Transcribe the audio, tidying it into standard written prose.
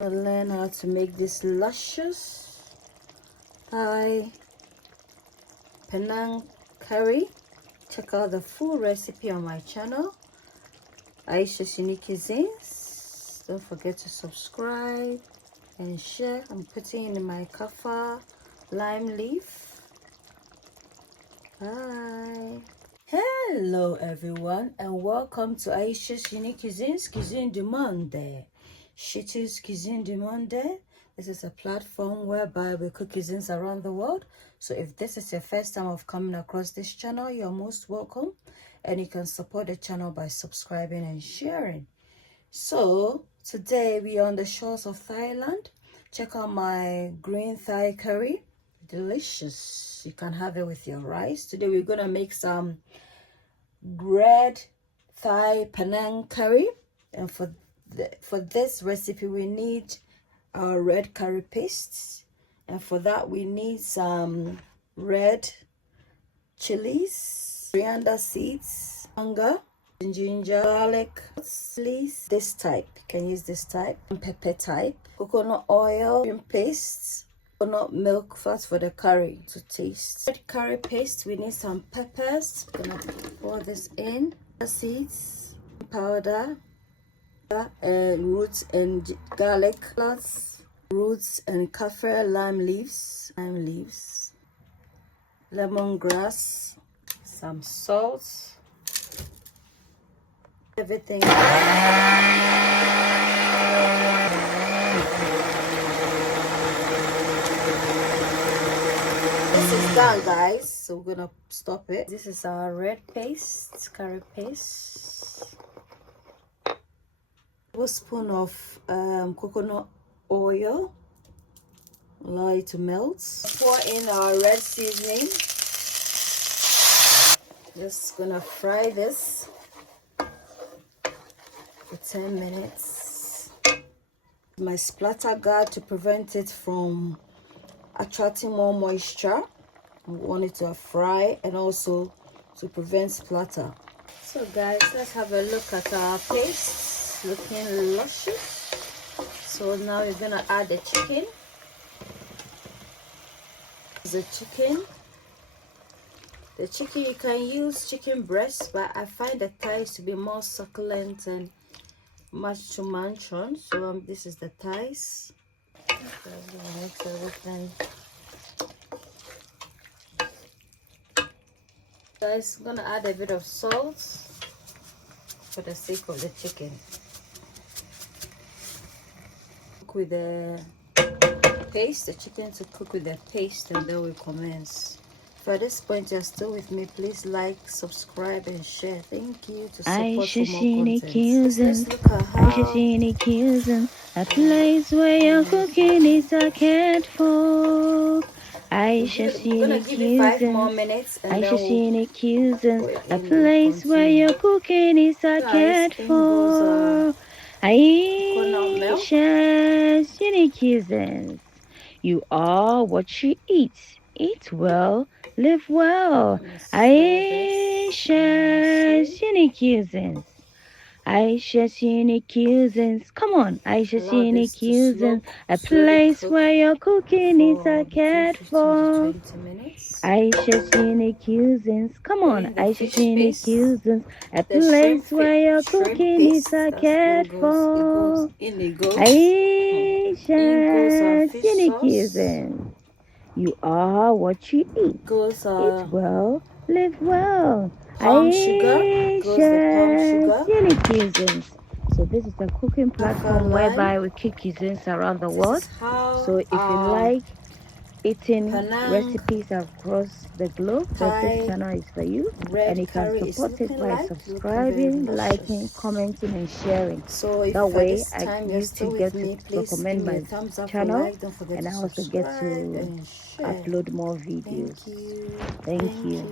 I'll learn how to make this luscious Thai Panang curry. Check out the full recipe on my channel, Ayesha's Unique Cuisines. Don't forget to subscribe and share. I'm putting in my kaffir lime leaf. Bye. Hello everyone, and welcome to Ayesha's Unique Cuisines, Cuisine du Monde. Shitty's Cuisine du Monde. This is a platform whereby we cook cuisines around the world. So if this is your first time of coming across this channel, you're most welcome, and you can support the channel by subscribing and sharing. So today we are on the shores of Thailand. Check out my green Thai curry. Delicious. You can have it with your rice. Today we're gonna make some red Thai Panang curry, and for this recipe we need our red curry paste, and for that we need some red chilies, coriander seeds, ginger, garlic, chilies, this type, you can use this type, pepper type, coconut oil, cream paste, coconut milk fat for the curry to taste. Red curry paste, we need some peppers. Gonna pour this in, seeds, powder, and roots and garlic, plus roots and kaffir lime leaves, lemongrass, some salt, everything. This is done, guys, so we're gonna stop it. This is our red paste, curry paste. A spoon of coconut oil, allow it to melt. Pour in our red seasoning. Just gonna fry this for 10 minutes. My splatter guard to prevent it from attracting more moisture. I want it to fry and also to prevent splatter. So guys, let's have a look at our paste. Looking luscious. So now we're gonna add the chicken. The chicken, you can use chicken breast, but I find the thighs to be more succulent and much to munch on. So this is the thighs. So I'm gonna mix everything. Guys, I'm gonna add a bit of salt for the sake of the chicken. Cook with the paste, the chicken to cook with the paste, and then we commence. If at this point you're still with me, please like, subscribe and share. Thank you to support for more content. Let's look at how a place where your cooking is a cat for. Ayesha's Unique Cuisines, Ayesha's Unique Cuisines, a place where your cooking is a cat for. Ayesha's Unique Cuisines, you are what you eat. Eat well, live well. Ayesha's Unique Cuisines. Ayesha's Unique Cuisines. Come on, Ayesha's Unique Cuisines. A place where your cooking is a cat for. Ayesha's Unique Cuisines. Come on, Ayesha's Unique Cuisines. A place where your cooking is a cat for. Ayesha's Unique Cuisines. You are what you eat. Eat well, live well. Ayesha's Unique Cuisines. So this is a cooking platform whereby we cook cuisines around the world. So if you like eating recipes across the globe, then this channel is for you. And you can support it by subscribing, liking, commenting and sharing. That way YouTube gets to recommend my channel, and I also get to upload more videos. Thank you.